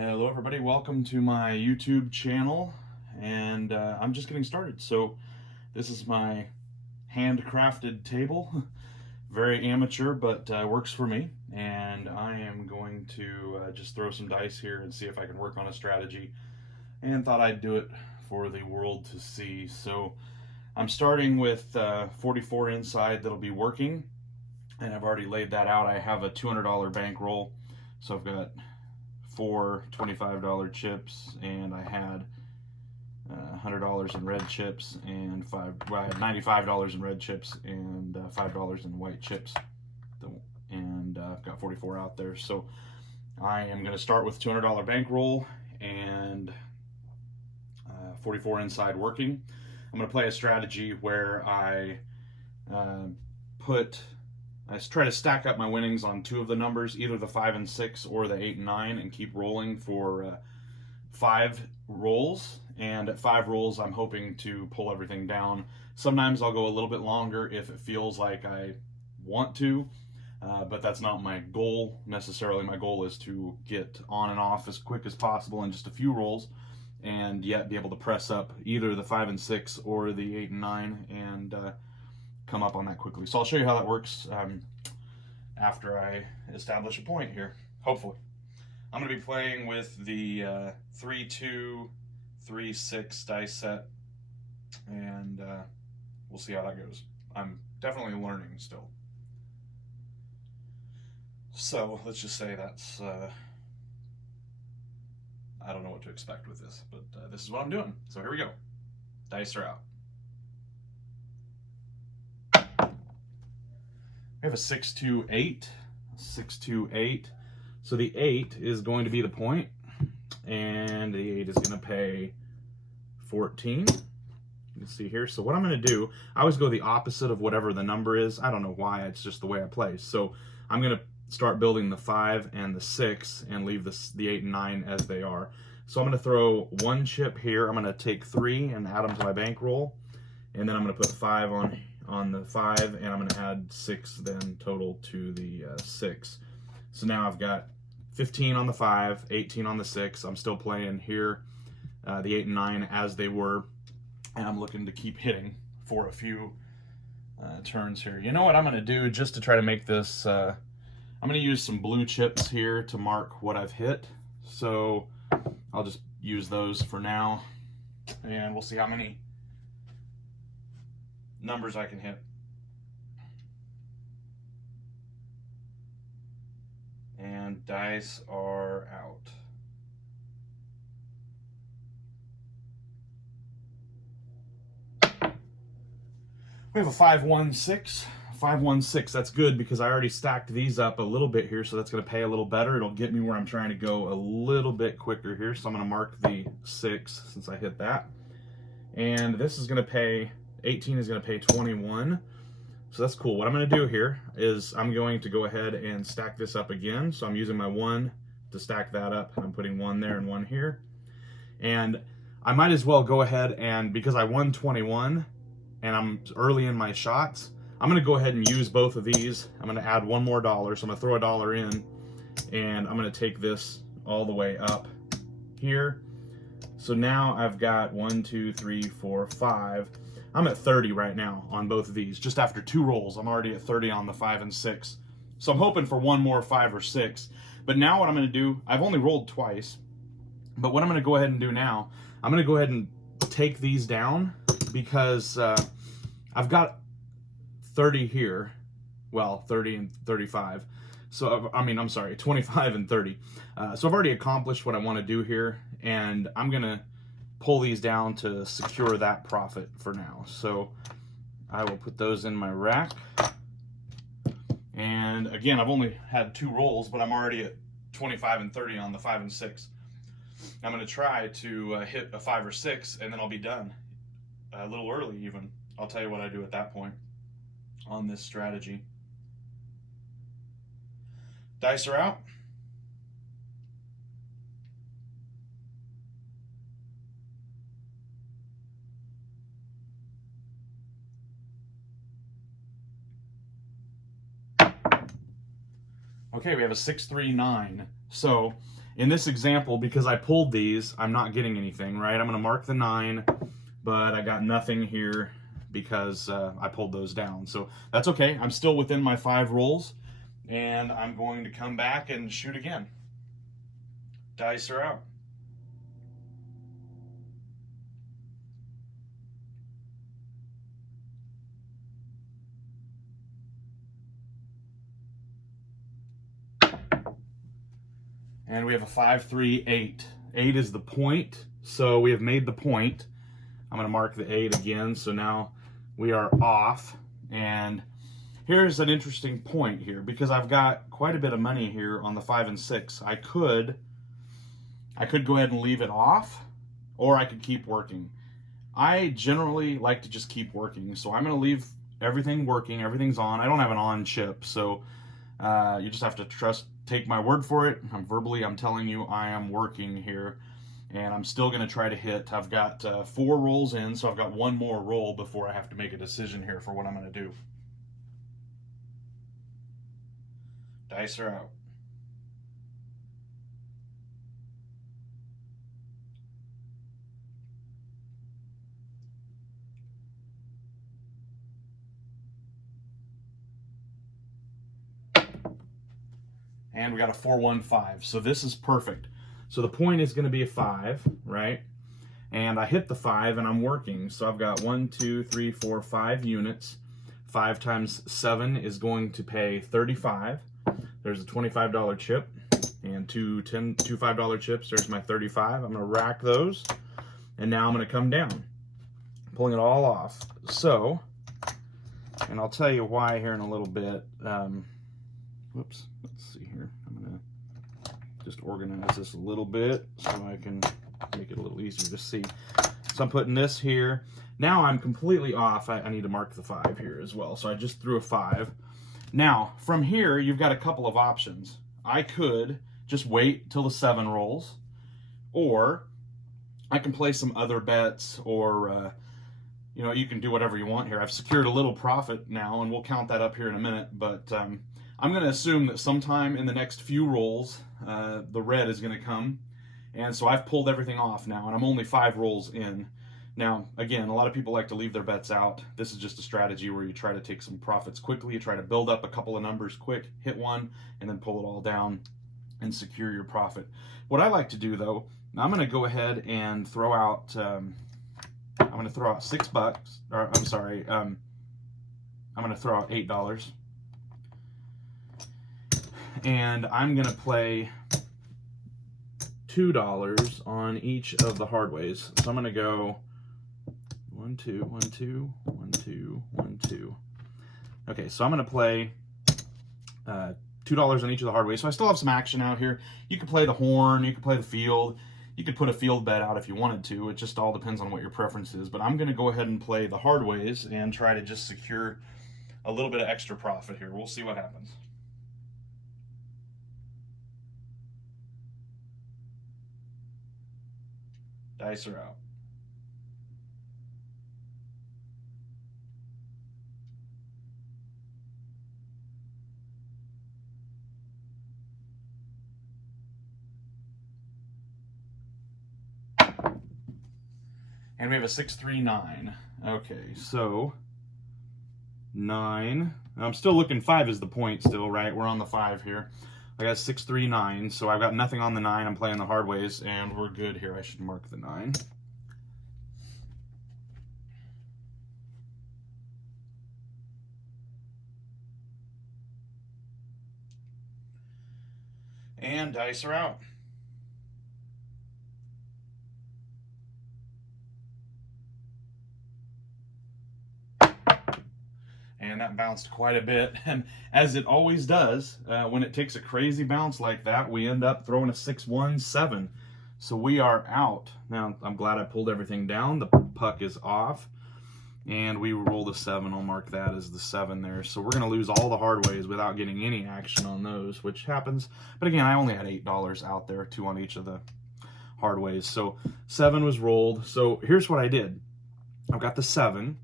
Hello everybody, welcome to my YouTube channel, and I'm just getting started. So this is my handcrafted table, very amateur, but works for me, and I am going to just throw some dice here and see if I can work on a strategy, and thought I'd do it for the world to see. So I'm starting with 44 inside that'll be working, and I've already laid that out. I have a $200 bankroll, so I've got four $25 chips, and I had $100 in red chips and I had $95 in red chips and $5 in white chips, and I've got 44 out there. So I am going to start with $200 bankroll and 44 inside working. I'm going to play a strategy where I try to stack up my winnings on two of the numbers, either the 5 and 6 or the 8 and 9, and keep rolling for 5 rolls. And at 5 rolls, I'm hoping to pull everything down. Sometimes I'll go a little bit longer if it feels like I want to, but that's not my goal necessarily. My goal is to get on and off as quick as possible in just a few rolls, and yet be able to press up either the 5 and 6 or the 8 and 9 and come up on that quickly. So I'll show you how that works after I establish a point here, hopefully. I'm going to be playing with the 3-2, 3-6 dice set, and we'll see how that goes. I'm definitely learning still. So let's just say that's, I don't know what to expect with this, but this is what I'm doing. So here we go. Dice are out. We have a 6-2-8, 6-2-8. So the 8 is going to be the point, and the 8 is going to pay 14. You can see here. So what I'm going to do, I always go the opposite of whatever the number is. I don't know why, it's just the way I play. So I'm going to start building the 5 and the 6 and leave the 8 and 9 as they are. So I'm going to throw one chip here. I'm going to take 3 and add them to my bankroll, and then I'm going to put 5 on the 5, and I'm going to add 6 then total to the 6. So now I've got 15 on the 5, 18 on the 6. I'm still playing here the 8 and 9 as they were, and I'm looking to keep hitting for a few turns here. You know what I'm going to do just to try to make this, I'm going to use some blue chips here to mark what I've hit. So I'll just use those for now, and we'll see how many numbers I can hit. And dice are out. We have a 5-1-6. 5-1-6. That's good because I already stacked these up a little bit here, so that's going to pay a little better. It'll get me where I'm trying to go a little bit quicker here. So I'm going to mark the 6 since I hit that. And this is going to pay 18 is going to pay 21. So that's cool. What I'm going to do here is I'm going to go ahead and stack this up again. So I'm using my 1 to stack that up. I'm putting 1 there and 1 here. And I might as well go ahead and, because I won 21 and I'm early in my shots, I'm going to go ahead and use both of these. I'm going to add one more dollar. So I'm going to throw a dollar in, and I'm going to take this all the way up here. So now I've got 1, 2, 3, 4, 5. I'm at 30 right now on both of these. Just after 2 rolls, I'm already at 30 on the 5 and 6. So I'm hoping for one more 5 or 6. But now what I'm going to do, I've only rolled twice, but what I'm going to go ahead and do now, I'm going to go ahead and take these down because I've got 30 here. Well, 30 and 35. So, I mean, I'm sorry, 25 and 30. So I've already accomplished what I want to do here, and I'm going to pull these down to secure that profit for now. So I will put those in my rack. And again, I've only had 2 rolls, but I'm already at 25 and 30 on the 5 and 6. I'm going to try to hit a 5 or 6, and then I'll be done. A little early even. I'll tell you what I do at that point on this strategy. Dice are out. Okay, we have a 6-3-9. So in this example, because I pulled these, I'm not getting anything, right? I'm going to mark the 9, but I got nothing here because I pulled those down. So that's okay. I'm still within my 5 rolls, and I'm going to come back and shoot again. Dice are out. And we have a 5, 3, 8. 8 is the point, so we have made the point. I'm going to mark the 8 again, so now we are off. And here's an interesting point here, because I've got quite a bit of money here on the 5 and 6. I could go ahead and leave it off, or I could keep working. I generally like to just keep working, so I'm going to leave everything working. Everything's on. I don't have an on chip, so you just have to take my word for it. I'm telling you I am working here, and I'm still going to try to hit. I've got 4 rolls in, so I've got 1 more roll before I have to make a decision here for what I'm going to do. Dice are out. And we got a 4, 1, 5. So this is perfect. So the point is going to be a 5, right? And I hit the 5 and I'm working. So I've got 1, 2, 3, 4, 5 units. 5 times 7 is going to pay 35. There's a $25 chip and two $5 chips. There's my 35. I'm going to rack those. And now I'm going to come down, pulling it all off. So, and I'll tell you why here in a little bit. Whoops, let's see here. I'm going to just organize this a little bit so I can make it a little easier to see. So I'm putting this here. Now I'm completely off. I need to mark the 5 here as well. So I just threw a 5. Now, from here, you've got a couple of options. I could just wait till the 7 rolls, or I can play some other bets, or you know, you can do whatever you want here. I've secured a little profit now, and we'll count that up here in a minute, but I'm going to assume that sometime in the next few rolls, the red is going to come, and so I've pulled everything off now, and I'm only 5 rolls in. Now, again, a lot of people like to leave their bets out. This is just a strategy where you try to take some profits quickly. You try to build up a couple of numbers quick, hit one, and then pull it all down and secure your profit. What I like to do, though, I'm going to go ahead and throw out, I'm going to throw out $6, or I'm sorry, I'm going to throw out $8. And I'm going to play $2 on each of the hardways. So I'm going to go 1, 2, 1, 2, 1, 2, 1, 2. Okay, so I'm going to play $2 on each of the hardways. So I still have some action out here. You could play the horn, you could play the field, you could put a field bet out if you wanted to. It just all depends on what your preference is. But I'm going to go ahead and play the hardways and try to just secure a little bit of extra profit here. We'll see what happens. Dice are out. And we have a 6, 3, 9. Okay, so 9. I'm still looking. 5 is the point still, right? We're on the 5 here. I got 6, 3, 9. So I've got nothing on the 9. I'm playing the hard ways, and we're good here. I should mark the 9. And dice are out. And that bounced quite a bit, and as it always does, when it takes a crazy bounce like that, we end up throwing a 6, 1, 7. So we are out. Now, I'm glad I pulled everything down. The puck is off, and we rolled a 7. I'll mark that as the 7 there. So we're going to lose all the hard ways without getting any action on those, which happens. But again, I only had $8 out there, 2 on each of the hard ways. So 7 was rolled. So here's what I did. I've got the 7.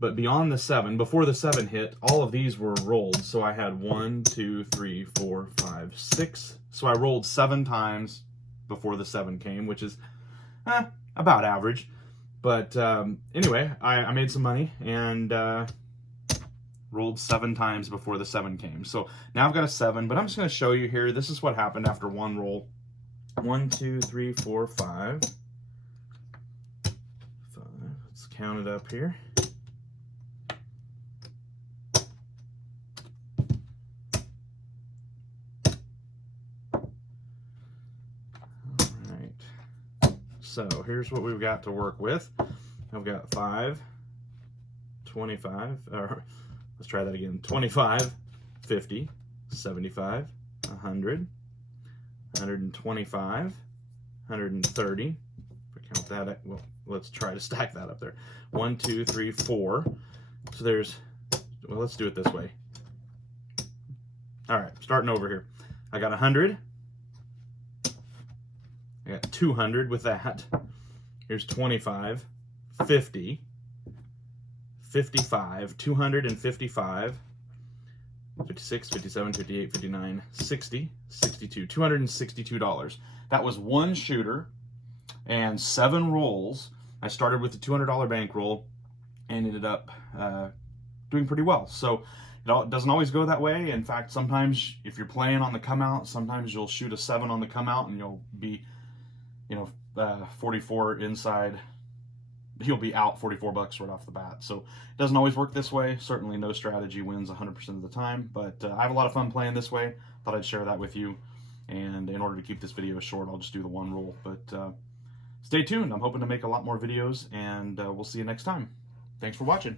But beyond the 7, before the 7 hit, all of these were rolled. So I had 1, 2, 3, 4, 5, 6. So I rolled 7 times before the 7 came, which is about average. But anyway, I made some money and rolled 7 times before the 7 came. So now I've got a 7, but I'm just going to show you here. This is what happened after one roll. 1, 2, 3, 4, 5. Let's count it up here. So here's what we've got to work with. I've got 5, 25, or let's try that again. 25, 50, 75, 100, 125, 130. If I count that, well, let's try to stack that up there. 1, 2, 3, 4. So there's, well, let's do it this way. All right, starting over here. I got 100. I got 200 with that. Here's 25, 50, 55, 255, 56, 57, 58, 59, 60, 62, $262. That was one shooter and 7 rolls. I started with a $200 bankroll and ended up doing pretty well. So it doesn't always go that way. In fact, sometimes if you're playing on the come out, sometimes you'll shoot a 7 on the come out and you'll be 44 inside, you'll be out $44 right off the bat. So it doesn't always work this way. Certainly no strategy wins 100% of the time, but I have a lot of fun playing this way. Thought I'd share that with you. And in order to keep this video short, I'll just do the 1 roll. But stay tuned. I'm hoping to make a lot more videos, and we'll see you next time. Thanks for watching.